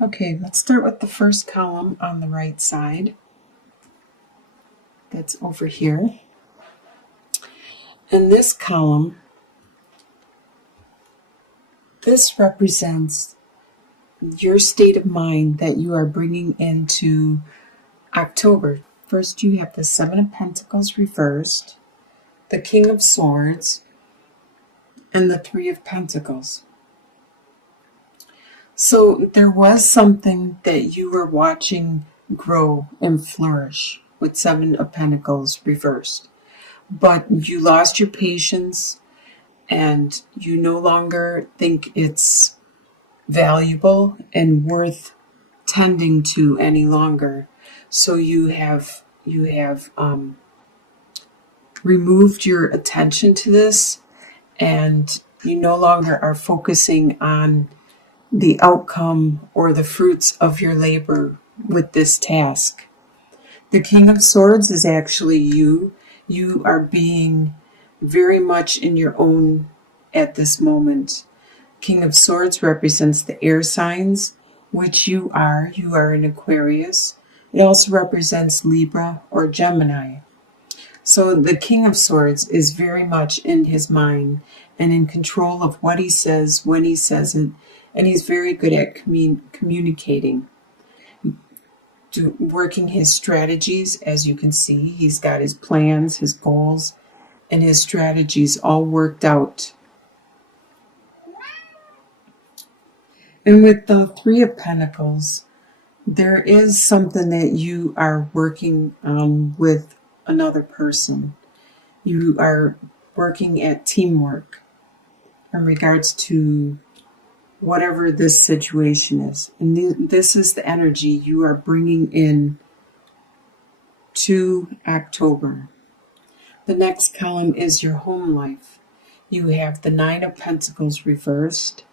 Okay, let's start with the first column on the right side. That's over here. In this column, this represents your state of mind that you are bringing into October. First, you have the Seven of Pentacles reversed, the King of Swords, and the Three of Pentacles. So there was something that you were watching grow and flourish with Seven of Pentacles reversed. But you lost your patience and you no longer think it's valuable and worth tending to any longer. So you have removed your attention to this, and you no longer are focusing on the outcome or the fruits of your labor with this task. The King of Swords is actually you. You are being very much in your own at this moment. King of Swords represents the air signs, which you are. You are an Aquarius. It also represents Libra or Gemini. So the King of Swords is very much in his mind and in control of what he says, when he says it, and he's very good at communicating, working his strategies. As you can see, he's got his plans, his goals, and his strategies all worked out. And with the Three of Pentacles, there is something that you are working on with another person. You are working at teamwork in regards to whatever this situation is. And this is the energy you are bringing in to October. The next column is your home life. You have the Nine of Pentacles reversed,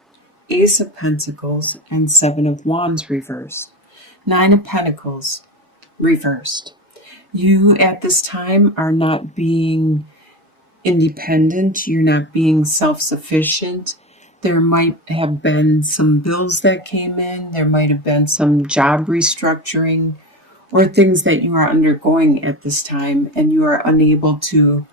Ace of Pentacles, and Seven of Wands reversed. Nine of Pentacles reversed. You at this time are not being independent. You're not being self-sufficient. There might have been some bills that came in. There might have been some job restructuring or things that you are undergoing at this time, and you are unable to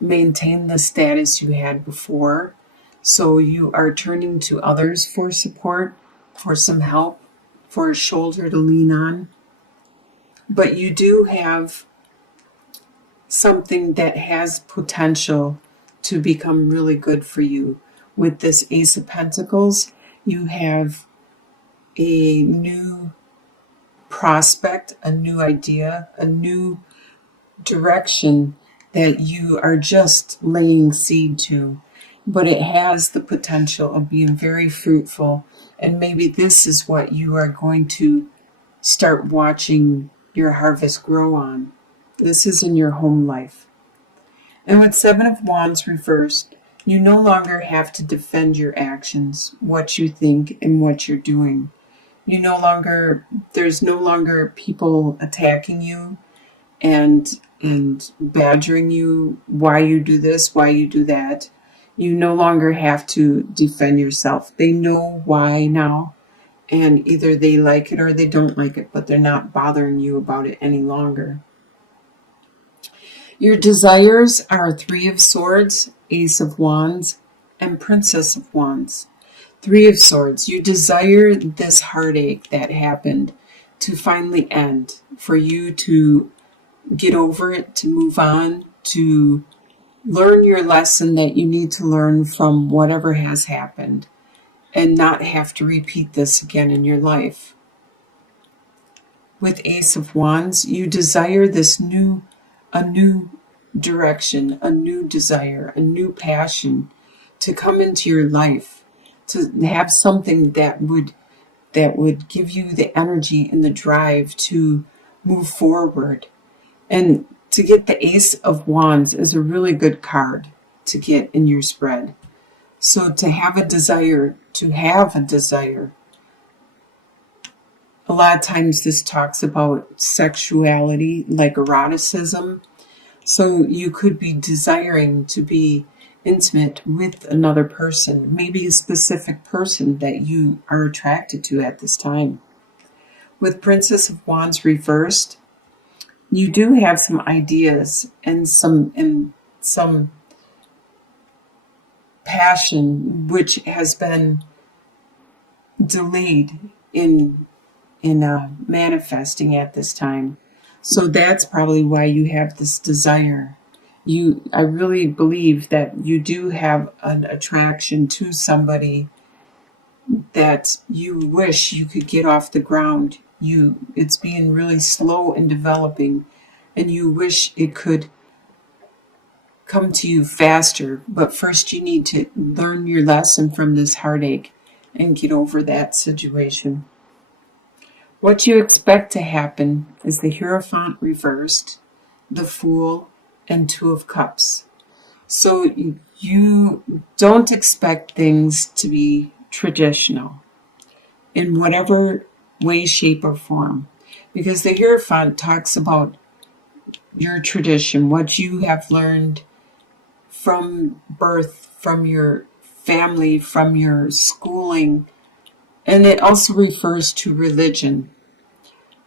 maintain the status you had before. So you are turning to others for support, for some help, for a shoulder to lean on. But you do have something that has potential to become really good for you. With this Ace of Pentacles, you have a new prospect, a new idea, a new direction that you are just laying seed to. But it has the potential of being very fruitful. And maybe this is what you are going to start watching your harvest grow on. This is in your home life. And with Seven of Wands reversed, you no longer have to defend your actions, what you think and what you're doing. There's no longer people attacking you and badgering you, why you do this, why you do that. You no longer have to defend yourself. They know why now, and either they like it or they don't like it, but they're not bothering you about it any longer. Your desires are Three of Swords, Ace of Wands, and Princess of Wands. Three of Swords, you desire this heartache that happened to finally end, for you to get over it, to move on, to learn your lesson that you need to learn from whatever has happened, and not have to repeat this again in your life. With Ace of Wands, you desire a new direction, a new desire, a new passion to come into your life, to have something that would give you the energy and the drive to move forward. And to get the Ace of Wands is a really good card to get in your spread. So to have a desire, a lot of times this talks about sexuality, like eroticism. So you could be desiring to be intimate with another person, maybe a specific person that you are attracted to at this time. With Princess of Wands reversed, you do have some ideas and some passion which has been delayed in manifesting at this time. So that's probably why you have this desire. I really believe that you do have an attraction to somebody that you wish you could get off the ground. It's being really slow in developing, and you wish it could come to you faster. But first, you need to learn your lesson from this heartache and get over that situation. What you expect to happen is the Hierophant reversed, the Fool, and Two of Cups. So you don't expect things to be traditional in whatever way, shape, or form, because the Hierophant talks about your tradition, what you have learned from birth, from your family, from your schooling, and it also refers to religion.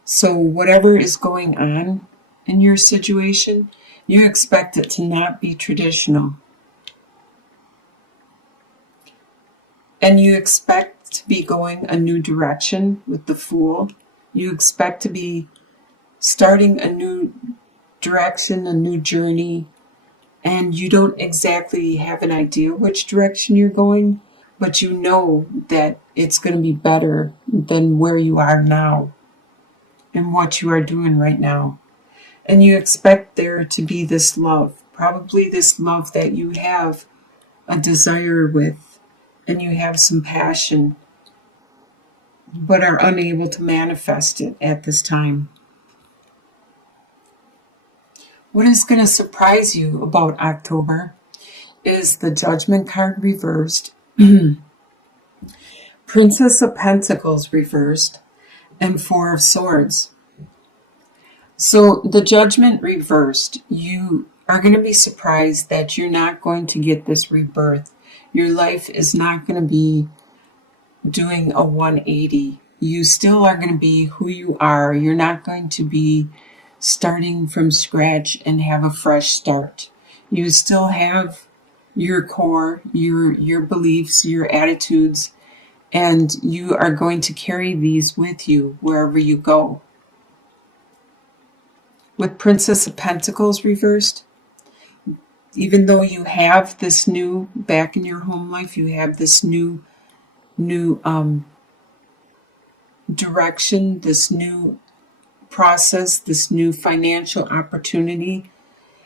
So whatever is going on in your situation, you expect it to not be traditional. And you expect to be going a new direction with the Fool. You expect to be starting a new direction, a new journey, and you don't exactly have an idea which direction you're going, but you know that it's going to be better than where you are now and what you are doing right now. And you expect there to be this love, probably this love that you have a desire with, and you have some passion, but are unable to manifest it at this time. What is going to surprise you about October is the Judgment card reversed, Princess of Pentacles reversed, and Four of Swords. So the Judgment reversed, you are going to be surprised that you're not going to get this rebirth. Your life is not going to be doing a 180. You still are going to be who you are. You're not going to be starting from scratch and have a fresh start. You still have your core, your beliefs, your attitudes, and you are going to carry these with you wherever you go. With Princess of Pentacles reversed, even though you have this new back in your home life, you have this new direction, this new process, this new financial opportunity,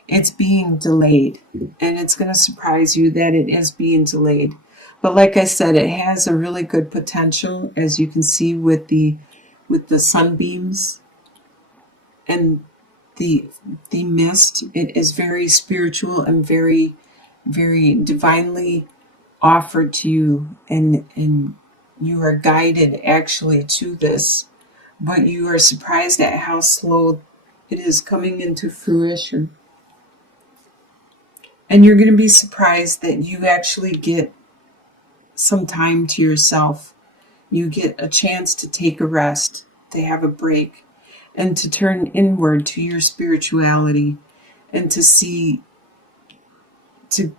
it's being delayed. And it's going to surprise you that it is being delayed. But like I said, it has a really good potential, as you can see with the sunbeams and the mist. It is very spiritual and very, very divinely offered to you, and you are guided actually to this, but you are surprised at how slow it is coming into fruition. And you're going to be surprised that you actually get some time to yourself. You get a chance to take a rest, to have a break, and to turn inward to your spirituality, and to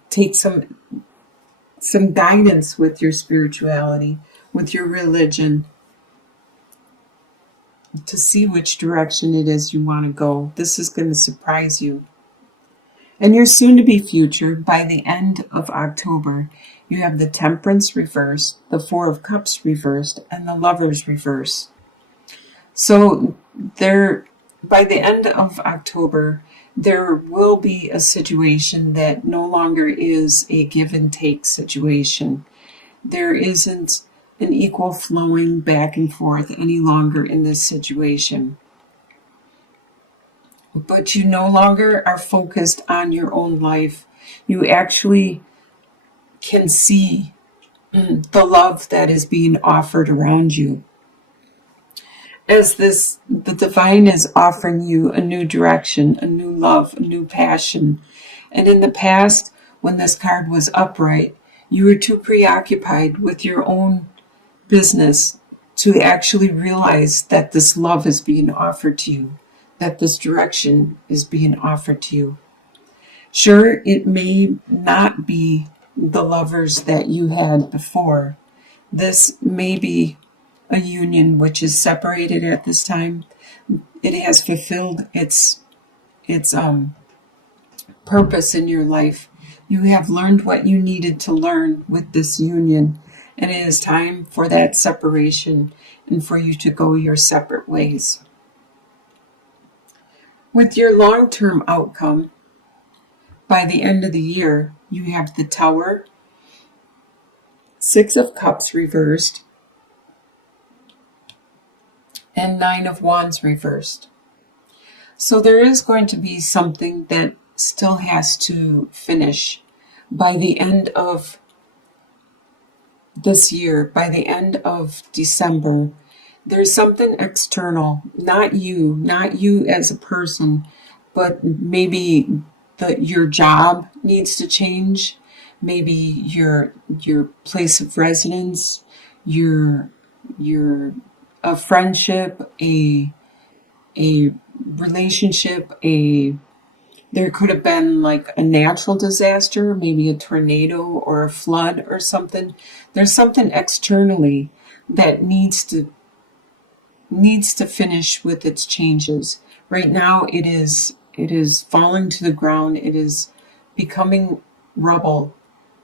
take some guidance with your spirituality, with your religion, to see which direction it is you want to go. This is going to surprise you. And your soon-to-be future, by the end of October, you have the Temperance reversed, the Four of Cups reversed, and the Lovers reversed. So by the end of October, there will be a situation that no longer is a give and take situation. There isn't an equal flowing back and forth any longer in this situation. But you no longer are focused on your own life. You actually can see the love that is being offered around you. As the divine is offering you a new direction, a new love, a new passion. And in the past, when this card was upright, you were too preoccupied with your own business to actually realize that this love is being offered to you, that this direction is being offered to you. Sure, it may not be the lovers that you had before. This may be a union which is separated at this time. It has fulfilled its purpose in your life. You have learned what you needed to learn with this union, and it is time for that separation and for you to go your separate ways. With your long-term outcome, by the end of the year, you have the Tower, Six of Cups reversed, and Nine of Wands reversed. So there is going to be something that still has to finish by the end of this year, by the end of December. There's something external, not you as a person, but maybe your job needs to change, maybe your place of residence, your a friendship, a relationship, there could have been like a natural disaster, maybe a tornado or a flood or something. There's something externally that needs to finish with its changes. Right now it is falling to the ground. It is becoming rubble,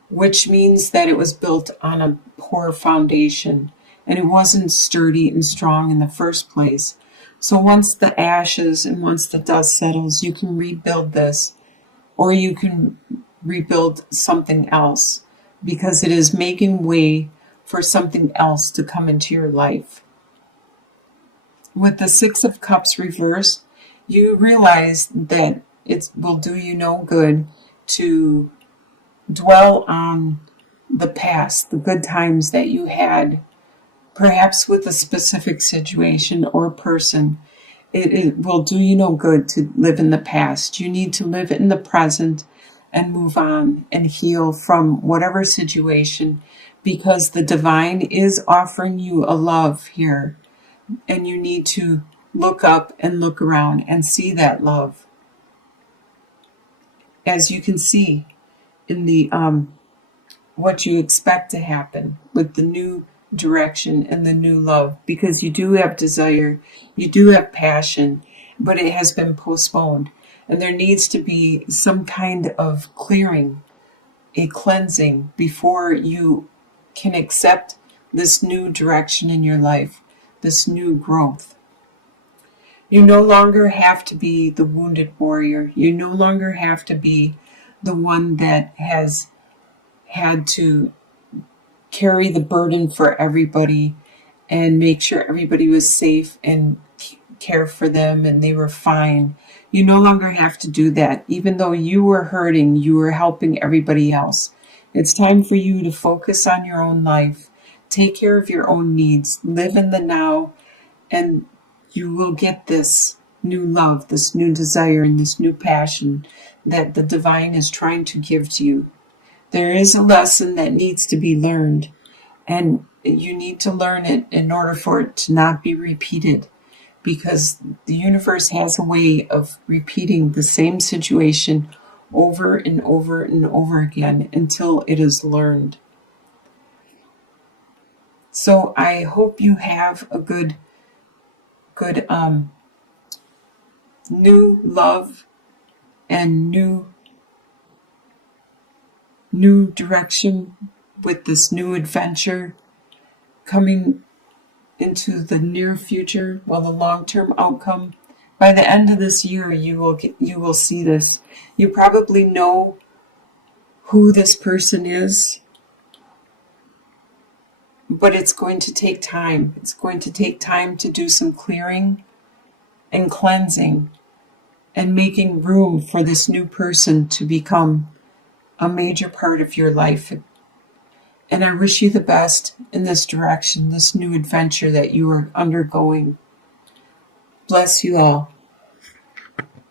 which means that it was built on a poor foundation and it wasn't sturdy and strong in the first place. So once the ashes and once the dust settles, you can rebuild this, or you can rebuild something else, because it is making way for something else to come into your life. With the Six of Cups reversed, you realize that it will do you no good to dwell on the past, the good times that you had, perhaps with a specific situation or person. It will do you no good to live in the past. You need to live in the present and move on and heal from whatever situation, because the divine is offering you a love here, and you need to look up and look around and see that love. As you can see in the what you expect to happen with the new direction and the new love, because you do have desire, you do have passion, but it has been postponed, and there needs to be some kind of clearing, a cleansing, before you can accept this new direction in your life, this new growth. You no longer have to be the wounded warrior. You no longer have to be the one that has had to carry the burden for everybody and make sure everybody was safe and care for them and they were fine. You no longer have to do that. Even though you were hurting, you were helping everybody else. It's time for you to focus on your own life, take care of your own needs, live in the now, and you will get this new love, this new desire, and this new passion that the divine is trying to give to you. There is a lesson that needs to be learned, and you need to learn it in order for it to not be repeated, because the universe has a way of repeating the same situation over and over and over again until it is learned. So I hope you have a good new love and new direction with this new adventure coming into the near future. Well, the long-term outcome, by the end of this year, you will see this. You probably know who this person is, but it's going to take time. It's going to take time to do some clearing and cleansing and making room for this new person to become a major part of your life. And I wish you the best in this direction, this new adventure that you are undergoing. Bless you all.